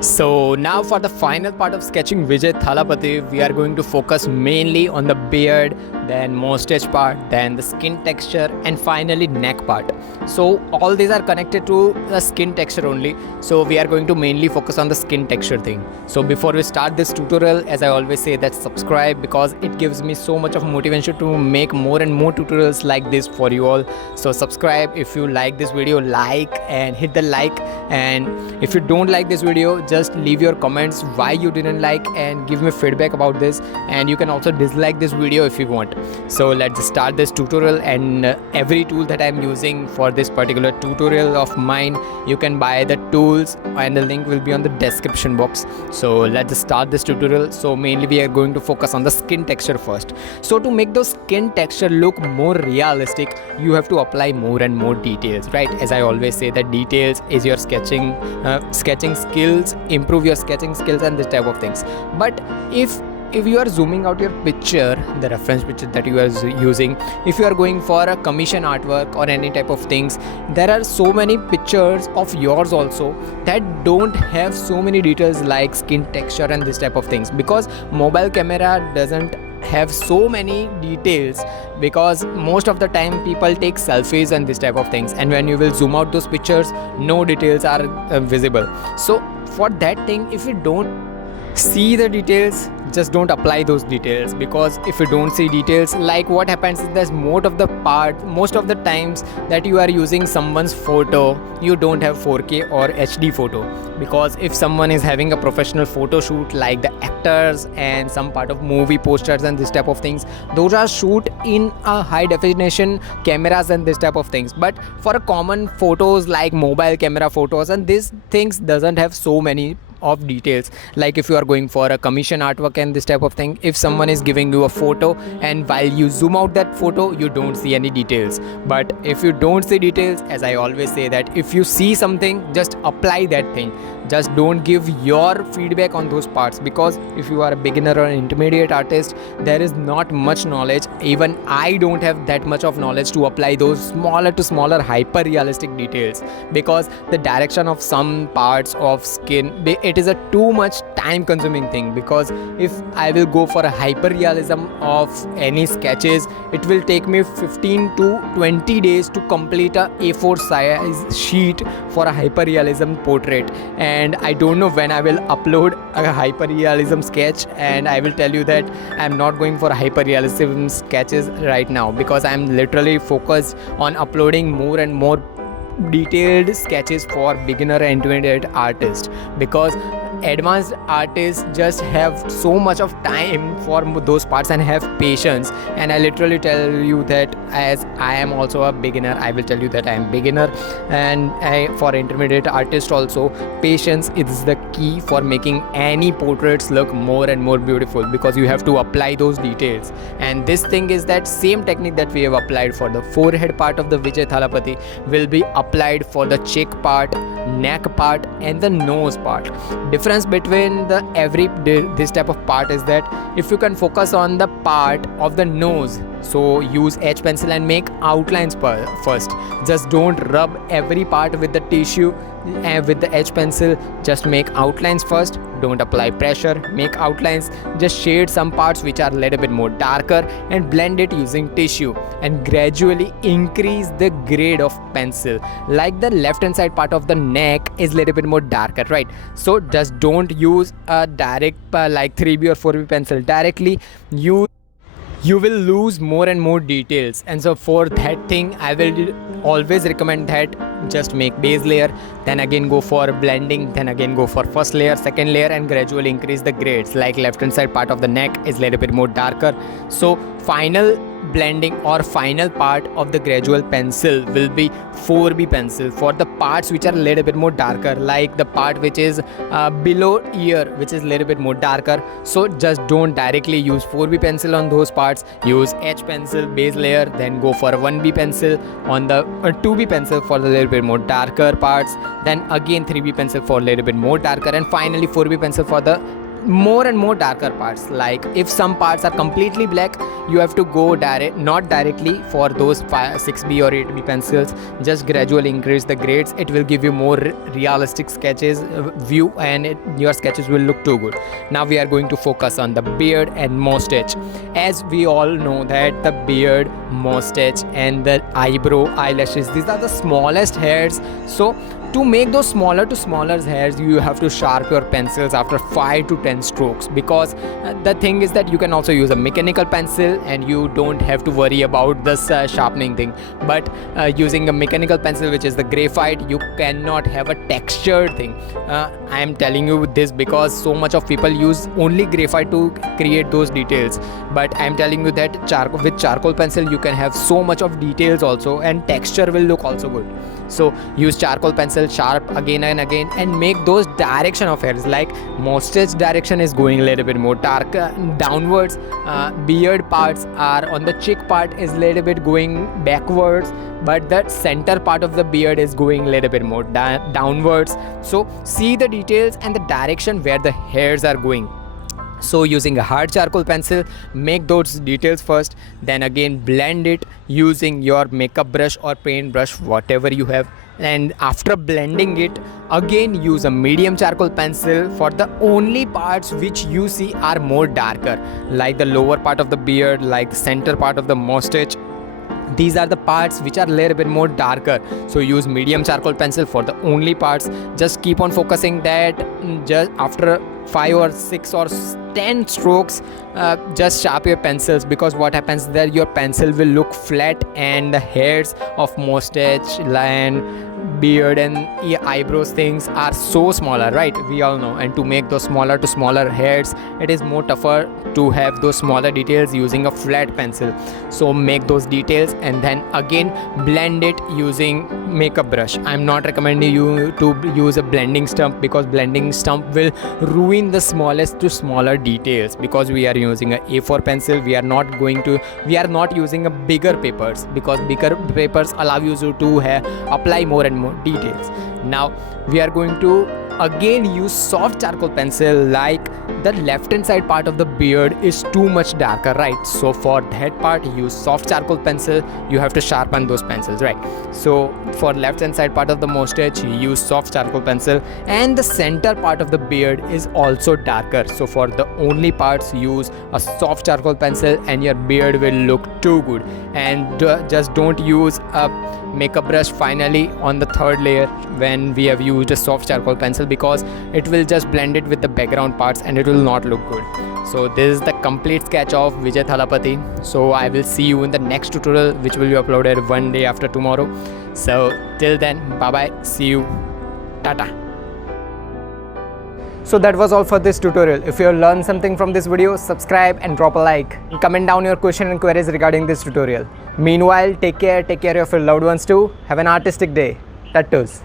So now for the final part of sketching Vijay Thalapathy, we are going to focus mainly on the beard, then mustache part, then the skin texture, and finally neck part. So all these are connected to the skin texture only. So we are going to mainly focus on the skin texture thing. So before we start this tutorial, as I always say, that subscribe, because it gives me so much of motivation to make more and more tutorials like this for you all. So subscribe. If you like this video, like and hit the like, and if you don't like this video, just leave your comments why you didn't like and give me feedback about this, and you can also dislike this video if you want. So let's start this tutorial, and every tool that I'm using for this particular tutorial of mine, you can buy the tools and the link will be on the description box. So let's start this tutorial. So mainly we are going to focus on the skin texture first. So to make those skin texture look more realistic, you have to apply more and more details, right? As I always say, that details is your sketching skills, improve your sketching skills and this type of things. But if you are zooming out your picture, the reference picture that you are using, if you are going for a commission artwork or any type of things, there are so many pictures of yours also that don't have so many details like skin texture and this type of things, because mobile camera doesn't have so many details, because most of the time people take selfies and this type of things, and when you will zoom out those pictures, no details are visible. So for that thing, if you don't see the details, just don't apply those details, because if you don't see details, like what happens is that most of the times that you are using someone's photo, you don't have 4K or HD photo, because if someone is having a professional photo shoot like the actors and some part of movie posters and this type of things, those are shoot in a high definition cameras and this type of things. But for a common photos like mobile camera photos and these things doesn't have so many of details. Like if you are going for a commission artwork and this type of thing, if someone is giving you a photo and while you zoom out that photo, you don't see any details. But if you don't see details, as I always say, that if you see something, just apply that thing. Just don't give your feedback on those parts, because if you are a beginner or an intermediate artist, there is not much knowledge. Even I don't have that much of knowledge to apply those smaller to smaller hyper realistic details, because the direction of some parts of skin, it is a too much time consuming thing. Because if I will go for a hyper realism of any sketches, it will take me 15 to 20 days to complete a A4 size sheet for a hyper realism portrait. And I don't know when I will upload a hyper realism sketch, and I will tell you that I'm not going for hyper realism sketches right now, because I'm literally focused on uploading more and more detailed sketches for beginner and intermediate artists, because advanced artists just have so much of time for those parts and have patience. And I literally tell you that, as I am also a beginner, I will tell you that I am beginner, and for intermediate artist also, patience is the key for making any portraits look more and more beautiful, because you have to apply those details. And this thing is that same technique that we have applied for the forehead part of the Vijay Thalapathy will be applied for the cheek part, neck part and the nose part. Difference between this type of part is that if you can focus on the part of the nose, so use H pencil and make outlines first. Just don't rub every part with the tissue with the H pencil. Just make outlines first. Don't apply pressure, make outlines. Just shade some parts which are a little bit more darker and blend it using tissue, and gradually increase the grade of pencil. Like the left hand side part of the neck is a little bit more darker, right? So just don't use a direct like 3B or 4B pencil directly. You will lose more and more details. And so for that thing, I will always recommend that just make base layer, then again go for blending, then again go for first layer, second layer, and gradually increase the grades. Like left hand side part of the neck is a little bit more darker, so final blending or final part of the gradual pencil will be 4B pencil for the parts which are a little bit more darker, like the part which is below ear, which is a little bit more darker. So just don't directly use 4B pencil on those parts. Use H pencil base layer, then go for 1B pencil on the 2B pencil for the little bit more darker parts, then again 3B pencil for a little bit more darker, and finally 4B pencil for the more and more darker parts. Like if some parts are completely black, you have to go not directly for those 6B or 8B pencils. Just gradually increase the grades. It will give you more realistic sketches view, and your sketches will look too good. Now we are going to focus on the beard and mustache. As we all know that the beard, mustache and the eyebrow, eyelashes, these are the smallest hairs. So to make those smaller to smaller hairs, you have to sharpen your pencils after 5 to 10 strokes, because the thing is that you can also use a mechanical pencil and you don't have to worry about this sharpening thing. But using a mechanical pencil, which is the graphite, you cannot have a textured thing. I am telling you this because so much of people use only graphite to create those details, but I am telling you that with charcoal pencil you can have so much of details also, and texture will look also good. So use charcoal pencil, sharp again and again, and make those direction of hairs. Like mustache direction is going a little bit more dark downwards, beard parts are on the cheek part is a little bit going backwards, but the center part of the beard is going a little bit more downwards. So see the details and the direction where the hairs are going. So using a hard charcoal pencil, make those details first, then again blend it using your makeup brush or paint brush, whatever you have. And after blending it, again use a medium charcoal pencil for the only parts which you see are more darker, like the lower part of the beard, like center part of the mustache. These are the parts which are a little bit more darker, so use medium charcoal pencil for the only parts. Just keep on focusing that. Just after 5 or 6 or 10 strokes, just sharpen your pencils, because what happens there, your pencil will look flat and the hairs of mustache, line, beard and eyebrows things are so smaller, right? We all know. And to make those smaller to smaller hairs, it is more tougher to have those smaller details using a flat pencil. So make those details and then again blend it using makeup brush. I'm not recommending you to use a blending stump, because blending stump will ruin the smallest to smaller details, because we are using a A4 pencil. We are not using a bigger papers, because bigger papers allow you to apply more and more details. Now we are going to again use soft charcoal pencil. Like the left hand side part of the beard is too much darker, right? So for that part, use soft charcoal pencil. You have to sharpen those pencils, right? So for left hand side part of the mustache, use soft charcoal pencil, and the center part of the beard is also darker. So for the only parts, use a soft charcoal pencil and your beard will look too good. And just don't use a makeup brush finally on the third layer when we have used a soft charcoal pencil, because it will just blend it with the background parts and it will not look good. So this is the complete sketch of Vijay Thalapathy. So I will see you in the next tutorial, which will be uploaded one day after tomorrow. So till then, bye bye, see you, tata. So that was all for this tutorial. If you learned something from this video, subscribe and drop a like. Comment down your question and queries regarding this tutorial. Meanwhile, take care of your loved ones too. Have an artistic day. Tattoos.